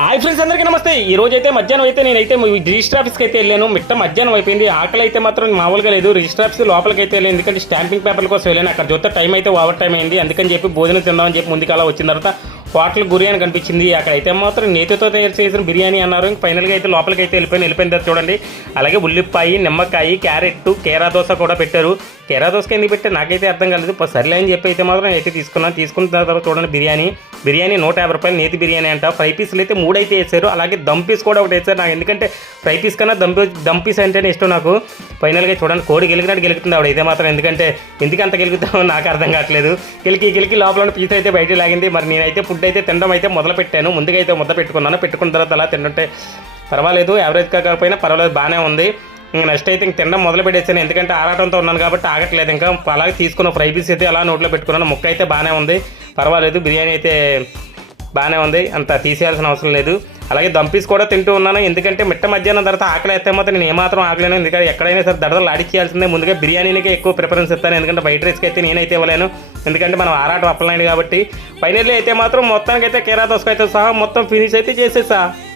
Hi friends, అందరికీ నమస్తే. ఈ రోజు అయితే మధ్యాహ్నం అయితే నేనైతే రిజిస్టర్ ఆఫీస్కి అయితే వెళ్ళాను. మధ్యాహ్నం అయిపోయింది. ఆకలి అయితే మాత్రం మామూలుగా లేదు. రిజిస్టర్ ఆఫీస్ లోపలికి అయితే వెళ్ళాను, ఎందుకంటే స్టాంపింగ్ పేపర్ల కోసం వెళ్ళాను. అక్కడ చూస్తే టైం అయితే ఓవర్ టైం అయింది. అందుకని చెప్పి భోజనం తిందామని చెప్పి ముందుకు అలా వచ్చిన తర్వాత హోటల్ బిర్యానీ కనిపించింది. అక్కడ అయితే మాత్రం నేతితో తయారు చేసిన బిర్యానీ అన్నారు. ఫైనల్గా అయితే లోపలికి అయితే వెళ్ళిపోయిన తర్వాత చూడండి, అలాగే ఉల్లిపాయ, నిమ్మకాయ, క్యారెట్, కేరా దోశ కూడా పెట్టారు. కేరా దోశకి ఎందుకు పెట్టారు నాకైతే అర్థం కాలేదు. సర్లే అని చెప్పి అయితే మాత్రం అయితే తీసుకున్న తర్వాత చూడండి, బిర్యానీ 150 రూపాయలు నేతి బిర్యానీ అంట. ఫ్రై పీసులు అయితే 3 అయితే వేసారు, అలాగే దమ్ పీస్ కూడా ఒకటి వేసారు. నాకు ఎందుకంటే ఫ్రై పీస్ కన్నా దమ్ పీస్ అంటేనే ఇష్టం నాకు. ఫైనల్గా చూడండి, కోడి గెలుగుతుంది ఆవిడ అయితే మాత్రం. ఎందుకు అంత గెలుగుతామో నాకు అర్థం కావట్లేదు. గెలికి లోపల పీస్ అయితే బయట లాగింది. మరి నేనైతే ఫుడ్ అయితే తినడం అయితే మొదలు పెట్టాను. ముందుగా అయితే పెట్టుకున్న తర్వాత అలా తింటుంటే పర్వాలేదు, యావరేజ్ కాకపోయినా పర్వాలేదు, బాగానే ఉంది. నెక్స్ట్ అయితే తినడం మొదలు పెట్టేసాను, ఎందుకంటే ఆరాటంతో ఉన్నాను కాబట్టి ఆగట్లేదు. ఇంకా అలాగే తీసుకున్న ఫ్రై పీస్ అయితే అలా నోట్లో పెట్టుకున్నాను. ముక్క అయితే బాగానే ఉంది, పర్వాలేదు. బిర్యానీ అయితే బాగానే ఉంది, అంత తీసేయాల్సిన అవసరం లేదు. అలాగే దమ్ పీస్ కూడా తింటూ ఉన్నాను, ఎందుకంటే మధ్యాహ్నం తర్వాత ఆకలి అయితే మాత్రం నేను ఏమాత్రం ఆకలేను. ఎందుకంటే ఎక్కడైనా సరే దడదలు ఆడిచేయాల్సిందే. ముందుగా బిర్యానీకే ఎక్కువ ప్రిఫరెన్స్ ఇస్తాను, ఎందుకంటే వైట్ రైస్కి అయితే నేనైతే ఇవ్వలేను, ఎందుకంటే మనం ఆరాటం అప్పలైంది కాబట్టి. ఫైనల్లీ అయితే మాత్రం మొత్తానికి అయితే కేరా దోసకైతే సహా మొత్తం ఫినిష్ అయితే చేసేసా.